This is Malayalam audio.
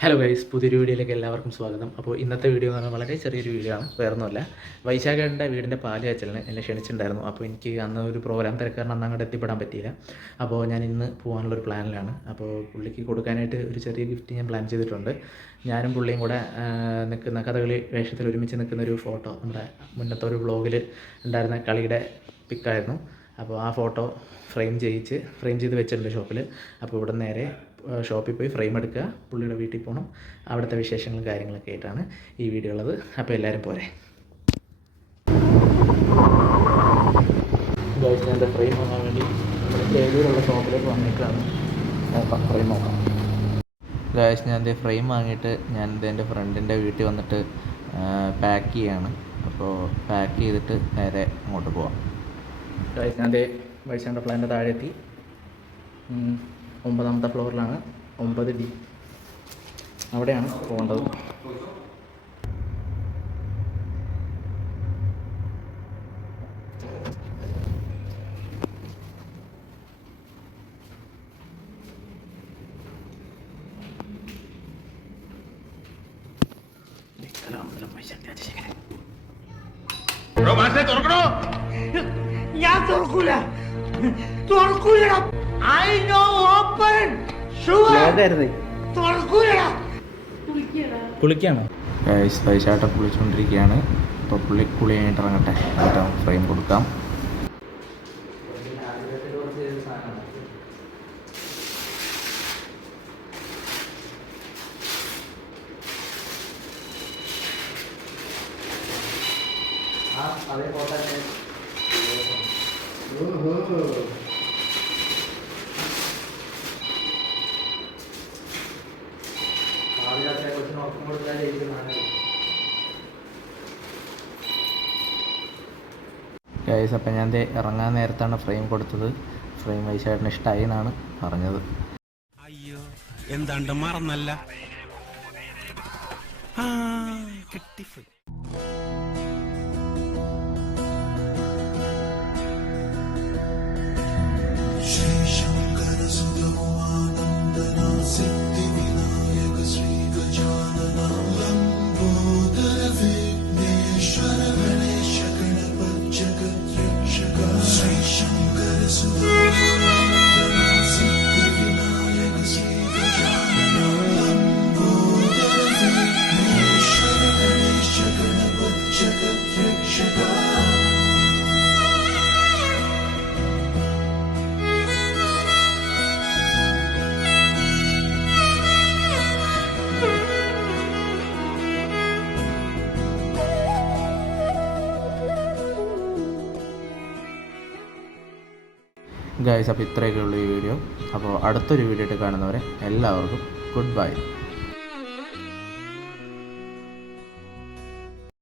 ഹലോ ഗൈസ്, പുതിയൊരു വീഡിയോയിലേക്ക് എല്ലാവർക്കും സ്വാഗതം. അപ്പോൾ ഇന്നത്തെ വീഡിയോ എന്ന് പറഞ്ഞാൽ വളരെ ചെറിയൊരു വീഡിയോ ആണ്, വേറൊന്നുമല്ല. വൈശാഖേട്ടൻ്റെ വീടിൻ്റെ പാല് കാച്ചലിന് എന്നെ ക്ഷണിച്ചിട്ടുണ്ടായിരുന്നു. അപ്പോൾ എനിക്ക് അന്ന് ഒരു പ്രോഗ്രാം തിരക്കാരണം അന്ന് അങ്ങോട്ട് എത്തിപ്പെടാൻ പറ്റിയില്ല. അപ്പോൾ ഞാൻ ഇന്ന് പോകാനുള്ളൊരു പ്ലാനിലാണ്. അപ്പോൾ പുള്ളിക്ക് കൊടുക്കാനായിട്ട് ഒരു ചെറിയ ഗിഫ്റ്റ് ഞാൻ പ്ലാൻ ചെയ്തിട്ടുണ്ട്. ഞാനും പുള്ളിയും കൂടെ നിൽക്കുന്ന കഥകളി വേഷത്തിൽ ഒരുമിച്ച് നിൽക്കുന്നൊരു ഫോട്ടോ നമ്മുടെ മുന്നത്തെ ഒരു വ്ളോഗിൽ ഉണ്ടായിരുന്ന കളിയുടെ പിക്കായിരുന്നു. അപ്പോൾ ആ ഫോട്ടോ ഫ്രെയിം ചെയ്ത് വെച്ചിട്ടുണ്ട് ഷോപ്പിൽ. അപ്പോൾ ഇവിടെ നേരെ ഷോപ്പിൽ പോയി ഫ്രെയിം എടുക്കുക, പുള്ളിയുടെ വീട്ടിൽ പോകണം. അവിടുത്തെ വിശേഷങ്ങളും കാര്യങ്ങളൊക്കെ ആയിട്ടാണ് ഈ വീഡിയോ ഉള്ളത്. അപ്പോൾ എല്ലാവരും പോരെ. ഗൈസ്, ഞാൻ എൻ്റെ ഫ്രെയിം വാങ്ങാൻ വേണ്ടി ഏതൊരുള്ള ഷോപ്പിലേക്ക് വന്നിട്ടാണ് ഫ്രെയിം നോക്കാം. ഗൈസ്, ഞാൻ എൻ്റെ ഫ്രെയിം വാങ്ങിയിട്ട് ഞാൻ എൻ്റെ ഫ്രണ്ടിൻ്റെ വീട്ടിൽ വന്നിട്ട് പാക്ക് ചെയ്യാണ്. അപ്പോൾ പാക്ക് ചെയ്തിട്ട് നേരെ അങ്ങോട്ട് പോവാം. ഗൈസ്, ഞാൻ വൈശാഖ പ്ലാൻ്റെ താഴെ എത്തി. 9ാമത്തെ ഫ്ലോറിലാണ്, 9D. അവിടെയാണ് പോകേണ്ടത്. ഞാൻ തുറക്കൂല. I know open. കുളിക്കാണോ? പൈസാട്ട കുളിച്ചുകൊണ്ടിരിക്കുകയാണ്. അപ്പോൾ കുളി കഴിഞ്ഞിട്ട് ഇറങ്ങട്ടെ, എന്നിട്ട് ഫ്രെയിം കൊടുക്കാം. അതേ ഫോട്ടോ ഗൈസ്, അപ്പം ഞാൻ ഇറങ്ങാൻ നേരത്താണ് ഫ്രെയിം കൊടുത്തത്. ഫ്രെയിം വൈശാഖിന് ഇഷ്ടമായി എന്നാണ് പറഞ്ഞത്. അയ്യോ, എന്താണ്ട് മറന്നല്ല. കിട്ടി. ഗൈസ്, അപ്പോൾ ഇത്രയൊക്കെ ഉള്ളൂ ഈ വീഡിയോ. അപ്പോൾ അടുത്തൊരു വീഡിയോ ആയിട്ട് കാണുന്നവരെ എല്ലാവർക്കും ഗുഡ് ബൈ.